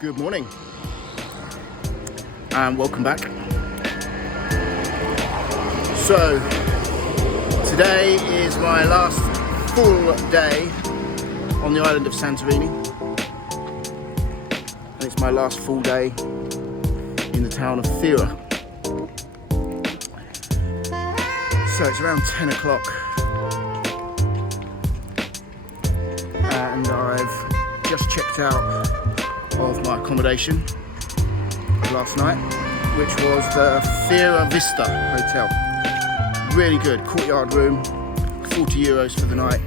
Good morning and welcome back. So today is my last full day on the island of Santorini, and it's my last full day in the town of Fira. So it's around 10 o'clock and I've just checked out of my accommodation last night, which was the Fira Vista Hotel. Really good, courtyard room, €40 for the night.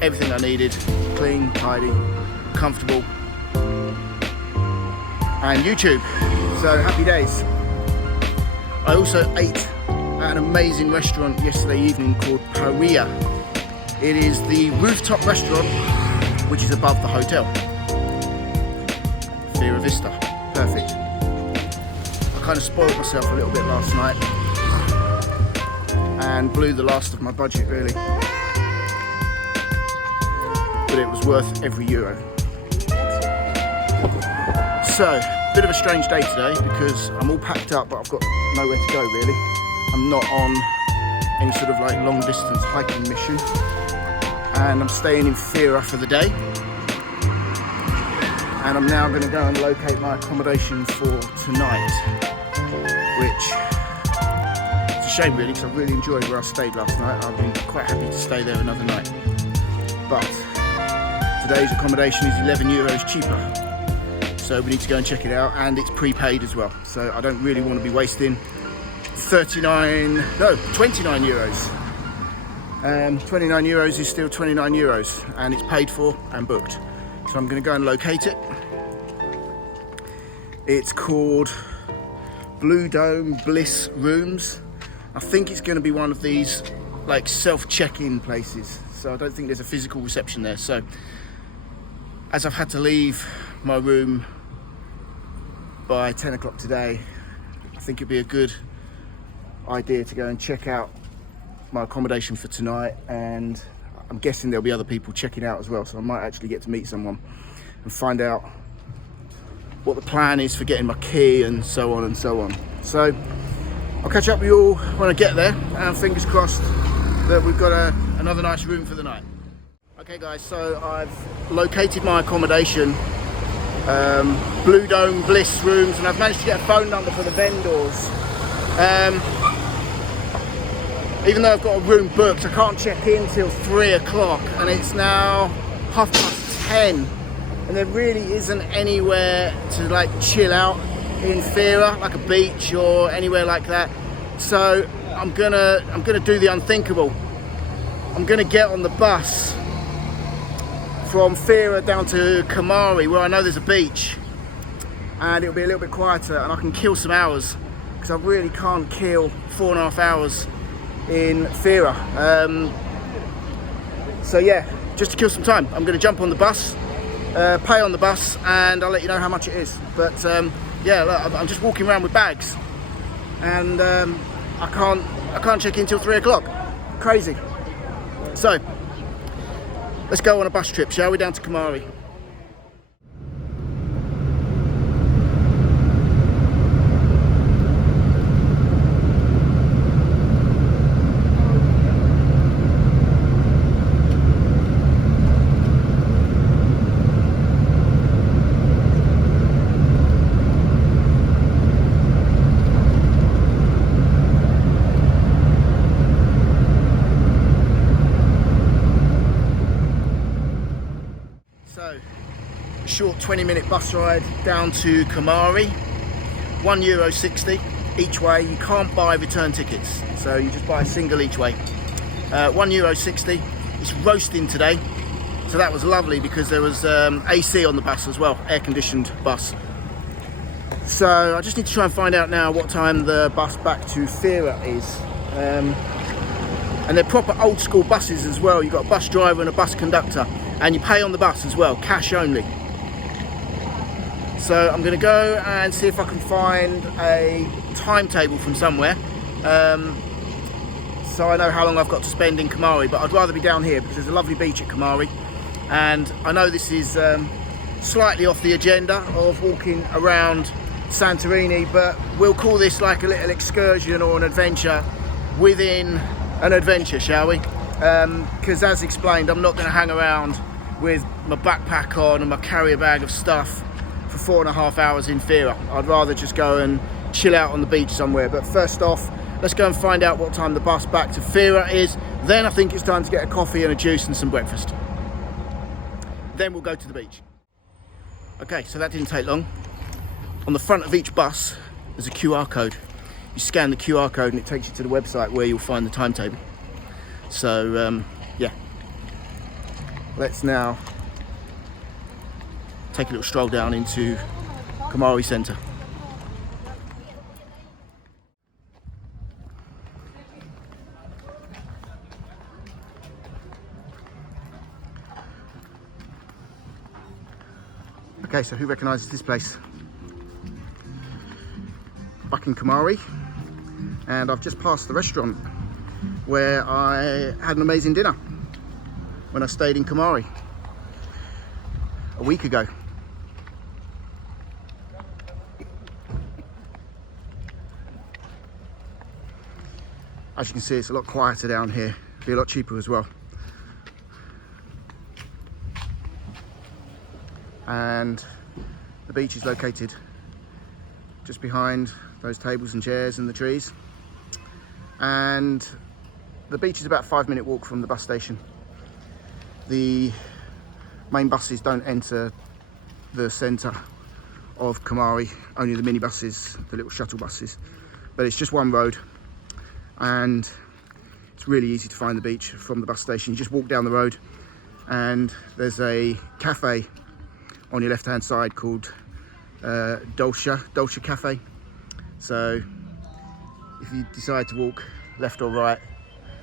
Everything I needed, clean, tidy, comfortable, and YouTube, so happy days. I also ate at an amazing restaurant yesterday evening called Kamari. It is the rooftop restaurant which is above the hotel. Fira Vista, perfect. I kind of spoiled myself a little bit last night and blew the last of my budget really, but it was worth every euro. So, bit of a strange day today because I'm all packed up but I've got nowhere to go really. I'm not on any sort of like long distance hiking mission and I'm staying in Fira for the day. And I'm now going to go and locate my accommodation for tonight, which is a shame really because I really enjoyed where I stayed last night. I've been quite happy to stay there another night, but today's accommodation is €11 cheaper, so we need to go and check it out, and it's prepaid as well, so I don't really want to be wasting 29 euros. 29 euros is still 29 euros and it's paid for and booked. So I'm going to go and locate it. It's called Blue Dome Bliss Rooms. I think it's going to be one of these like self-check-in places. So I don't think there's a physical reception there. So as I've had to leave my room by 10 o'clock today, I think it'd be a good idea to go and check out my accommodation for tonight, and I'm guessing there'll be other people checking out as well, so I might actually get to meet someone and find out what the plan is for getting my key and so on and so on. So I'll catch up with you all when I get there, and fingers crossed that we've got another nice room for the night. Okay guys, so I've located my accommodation, Blue Dome Bliss Rooms, and I've managed to get a phone number for the vendors. Even though I've got a room booked, I can't check in till 3 o'clock and it's now 10:30, and there really isn't anywhere to like chill out in Fira, like a beach or anywhere like that. So I'm gonna do the unthinkable. I'm gonna get on the bus from Fira down to Kamari, where I know there's a beach, and it'll be a little bit quieter and I can kill some hours, because I really can't kill 4.5 hours in Fira. So yeah, just to kill some time, I'm going to jump on the bus, pay on the bus, and I'll let you know how much it is. But yeah, look, I'm just walking around with bags, and I can't check in till 3 o'clock. Crazy. So let's go on a bus trip, shall we, down to Kamari. Short 20-minute bus ride down to Kamari, €1.60 each way. You can't buy return tickets, so you just buy a single each way. €1.60. It's roasting today, so that was lovely because there was AC on the bus as well, air-conditioned bus. So I just need to try and find out now what time the bus back to Fira is. And they're proper old school buses as well. You've got a bus driver and a bus conductor, and you pay on the bus as well, cash only. So I'm going to go and see if I can find a timetable from somewhere, so I know how long I've got to spend in Kamari. But I'd rather be down here because there's a lovely beach at Kamari, and I know this is slightly off the agenda of walking around Santorini, but we'll call this like a little excursion or an adventure within an adventure, shall we? Because as explained, I'm not going to hang around with my backpack on and my carrier bag of stuff for 4.5 hours in Fira. I'd rather just go and chill out on the beach somewhere. But first off, let's go and find out what time the bus back to Fira is. Then I think it's time to get a coffee and a juice and some breakfast. Then we'll go to the beach. Okay, so that didn't take long. On the front of each bus, there's a QR code. You scan the QR code and it takes you to the website where you'll find the timetable. So, yeah. Let's now take a little stroll down into Kamari Centre. Okay, so who recognises this place? Back in Kamari, and I've just passed the restaurant where I had an amazing dinner when I stayed in Kamari a week ago. As you can see, it's a lot quieter down here. It'll be a lot cheaper as well. And the beach is located just behind those tables and chairs and the trees. And the beach is about a 5-minute walk from the bus station. The main buses don't enter the centre of Kamari, only the minibuses, the little shuttle buses. But it's just one road, and it's really easy to find the beach from the bus station. You just walk down the road and there's a cafe on your left hand side called Dolce Cafe. So if you decide to walk left or right,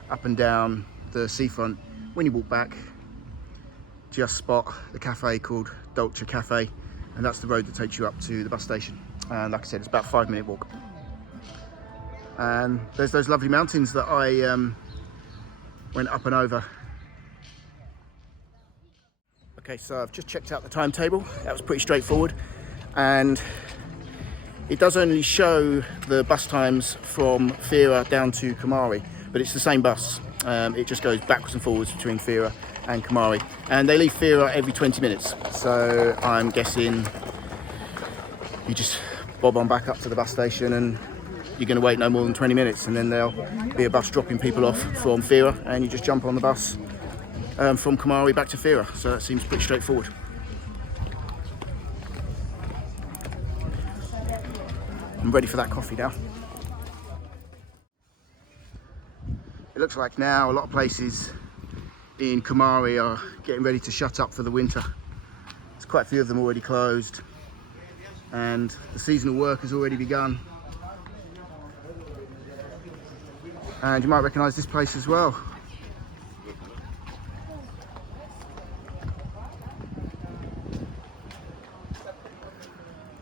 up and down the seafront, when you walk back, just spot the cafe called Dolce Cafe, and that's the road that takes you up to the bus station. And like I said, it's about a 5-minute walk. And there's those lovely mountains that I went up and over. Okay, so I've just checked out the timetable. That was pretty straightforward, and it does only show the bus times from Fira down to Kamari, but it's the same bus. It just goes backwards and forwards between Fira and Kamari, and they leave Fira every 20 minutes. So I'm guessing you just bob on back up to the bus station, and you're going to wait no more than 20 minutes, and then there'll be a bus dropping people off from Fira, and you just jump on the bus from Kamari back to Fira. So that seems pretty straightforward. I'm ready for that coffee now. It looks like now a lot of places in Kamari are getting ready to shut up for the winter. There's quite a few of them already closed, and the seasonal work has already begun. And you might recognise this place as well.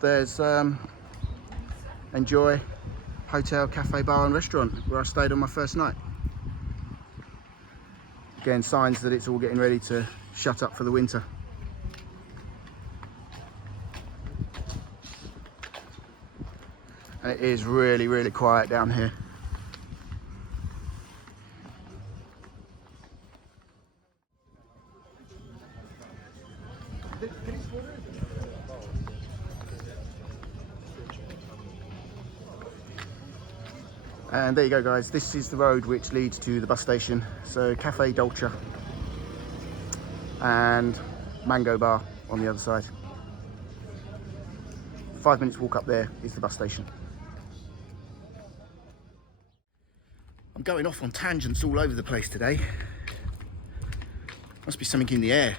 There's Enjoy Hotel, Cafe, Bar and Restaurant, where I stayed on my first night. Again, signs that it's all getting ready to shut up for the winter. And it is really, really quiet down here. And there you go, guys, this is the road which leads to the bus station. So Cafe Dolce and Mango Bar on the other side. 5 minutes walk up there is the bus station. I'm going off on tangents all over the place today. Must be something in the air.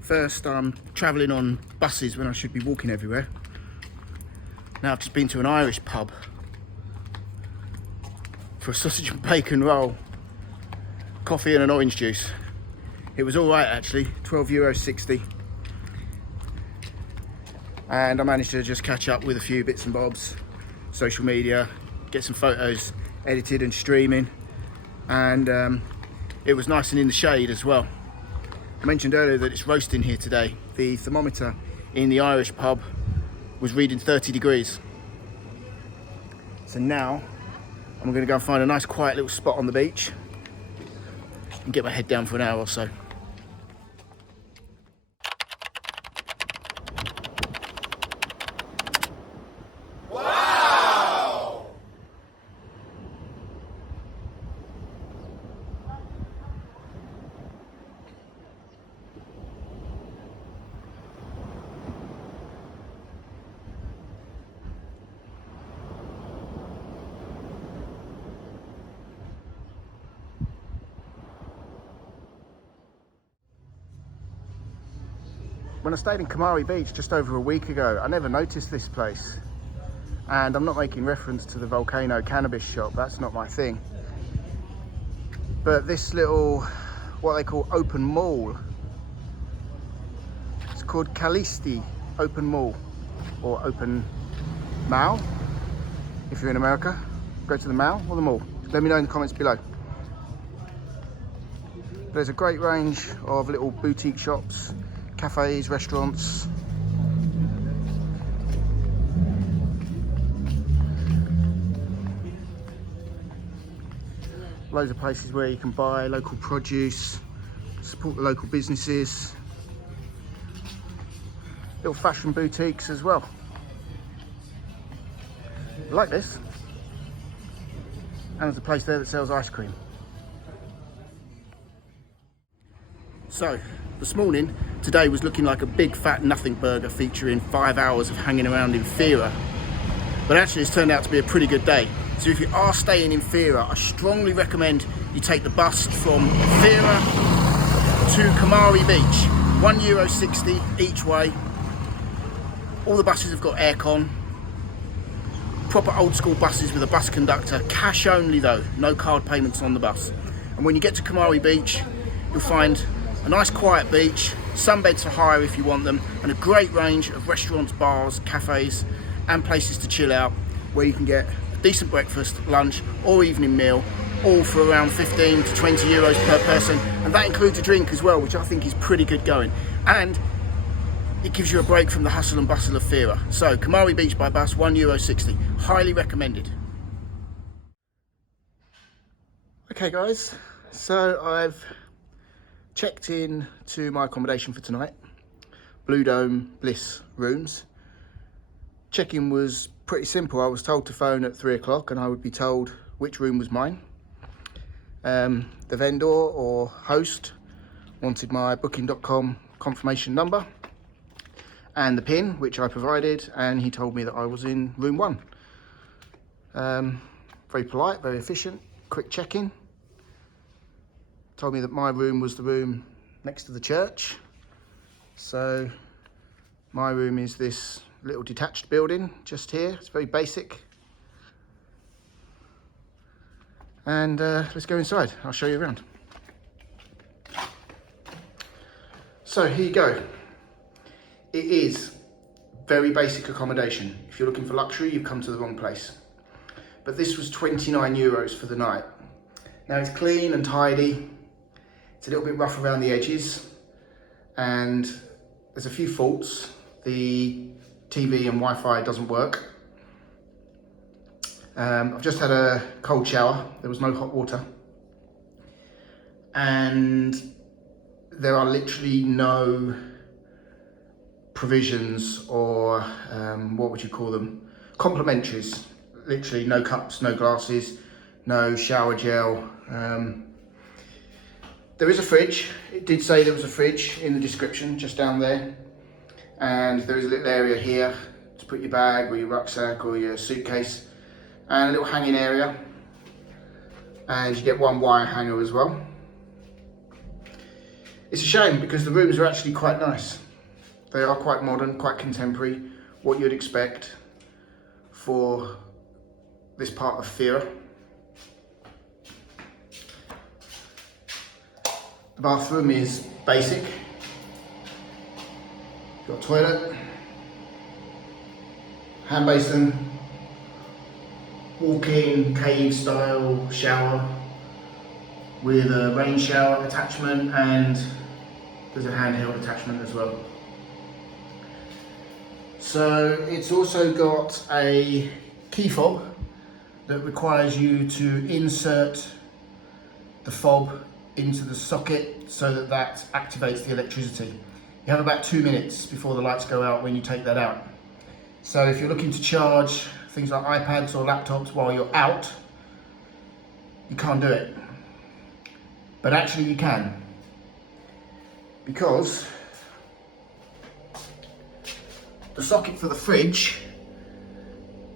First, I'm travelling on buses when I should be walking everywhere. Now I've just been to an Irish pub for a sausage and bacon roll, coffee and an orange juice. It was all right actually, €12.60. And I managed to just catch up with a few bits and bobs, social media, get some photos edited and streaming, and it was nice and in the shade as well. I mentioned earlier that it's roasting here today. The thermometer in the Irish pub was reading 30 degrees. So now I'm going to go and find a nice quiet little spot on the beach and get my head down for an hour or so. When I stayed in Kamari Beach just over a week ago, I never noticed this place. And I'm not making reference to the Volcano cannabis shop, that's not my thing. But this little, what they call open mall, it's called Calisti Open Mall, or Open Mall. If you're in America, go to the mall or the mall. Let me know in the comments below. There's a great range of little boutique shops, cafes, restaurants. Loads of places where you can buy local produce, support the local businesses. Little fashion boutiques as well. I like this. And there's a place there that sells ice cream. So, this morning, today was looking like a big fat nothing burger featuring 5 hours of hanging around in Fira. But actually it's turned out to be a pretty good day. So if you are staying in Fira, I strongly recommend you take the bus from Fira to Kamari Beach. €1.60 each way. All the buses have got aircon. Proper old school buses with a bus conductor. Cash only though, no card payments on the bus. And when you get to Kamari Beach, you'll find a nice quiet beach, sunbeds for hire if you want them, and a great range of restaurants, bars, cafes, and places to chill out where you can get a decent breakfast, lunch, or evening meal, all for around 15 to 20 euros per person. And that includes a drink as well, which I think is pretty good going. And it gives you a break from the hustle and bustle of Fira. So, Kamari Beach by bus, €1.60. Highly recommended. Okay guys, so I've checked in to my accommodation for tonight, Blue Dome Bliss rooms. Check-in was pretty simple. I was told to phone at 3 o'clock and I would be told which room was mine. The vendor or host wanted my booking.com confirmation number and the PIN, which I provided, and he told me that I was in room 1. Very polite, very efficient, quick check-in. Told me that my room was the room next to the church. So my room is this little detached building just here. It's very basic. And let's go inside. I'll show you around. So here you go. It is very basic accommodation. If you're looking for luxury, you've come to the wrong place. But this was €29 for the night. Now it's clean and tidy. It's a little bit rough around the edges, and there's a few faults. The TV and Wi-Fi doesn't work. I've just had a cold shower. There was no hot water. And there are literally no provisions or, what would you call them? Complimentaries. Literally no cups, no glasses, no shower gel. There is a fridge. It did say there was a fridge in the description, just down there. And there is a little area here to put your bag or your rucksack or your suitcase. And a little hanging area. And you get one wire hanger as well. It's a shame because the rooms are actually quite nice. They are quite modern, quite contemporary, what you'd expect for this part of Fira. The bathroom is basic. Got a toilet, hand basin, walk-in cave style shower with a rain shower attachment and there's a handheld attachment as well. So it's also got a key fob that requires you to insert the fob into the socket so that that activates the electricity. You have about 2 minutes before the lights go out when you take that out. So if you're looking to charge things like iPads or laptops while you're out, you can't do it. But actually you can, because the socket for the fridge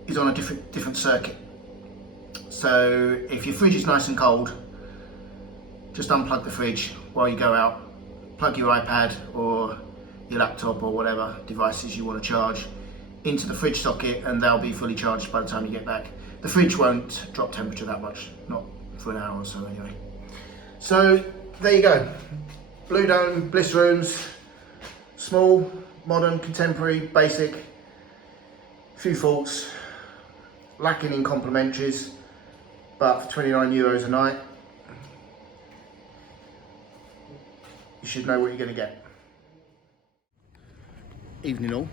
is on a different circuit. So if your fridge is nice and cold, just unplug the fridge while you go out, plug your iPad or your laptop or whatever devices you want to charge into the fridge socket, and they'll be fully charged by the time you get back. The fridge won't drop temperature that much, not for an hour or so anyway. So there you go, Blue Dome Bliss Rooms, small, modern, contemporary, basic, few faults, lacking in complementaries, but for €29 a night, you should know what you're going to get. Evening all.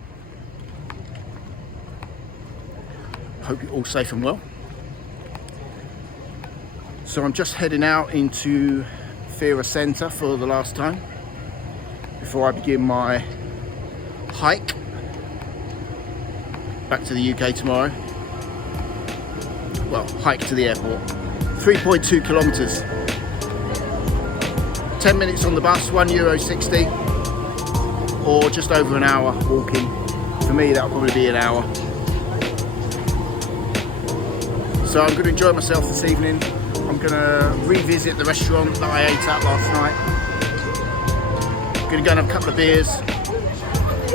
Hope you're all safe and well. So I'm just heading out into Fira Centre for the last time before I begin my hike back to the UK tomorrow. Well, hike to the airport. 3.2 kilometres. 10 minutes on the bus, €1.60, or just over an hour walking. For me, that'll probably be an hour. So I'm going to enjoy myself this evening. I'm going to revisit the restaurant that I ate at last night. I'm going to go and have a couple of beers.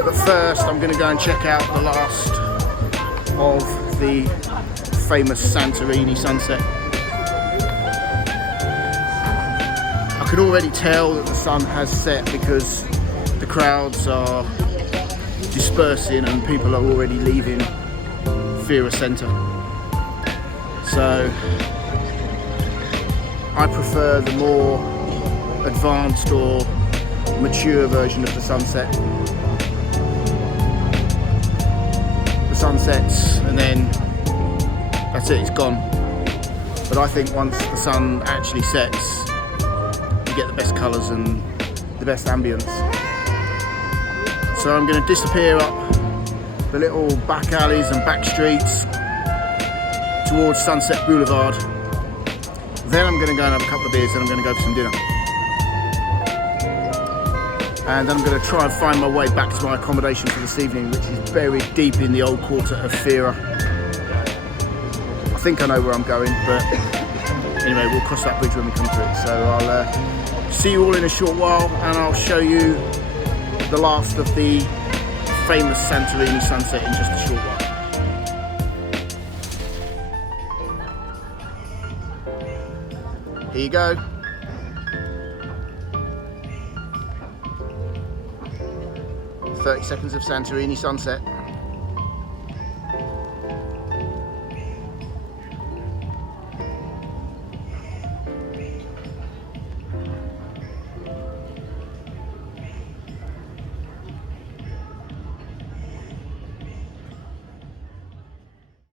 But first, I'm going to go and check out the last of the famous Santorini sunset. I can already tell that the sun has set because the crowds are dispersing and people are already leaving Fira Centre. So I prefer the more advanced or mature version of the sunset. The sun sets and then that's it, it's gone. But I think once the sun actually sets, you get the best colours and the best ambience. So I'm going to disappear up the little back alleys and back streets towards Sunset Boulevard. Then I'm going to go and have a couple of beers, and I'm going to go for some dinner. And then I'm going to try and find my way back to my accommodation for this evening, which is buried deep in the old quarter of Fira. I think I know where I'm going, but anyway, we'll cross that bridge when we come to it. So I'll see you all in a short while, and I'll show you the last of the famous Santorini sunset in just a short while. Here you go. 30 seconds of Santorini sunset.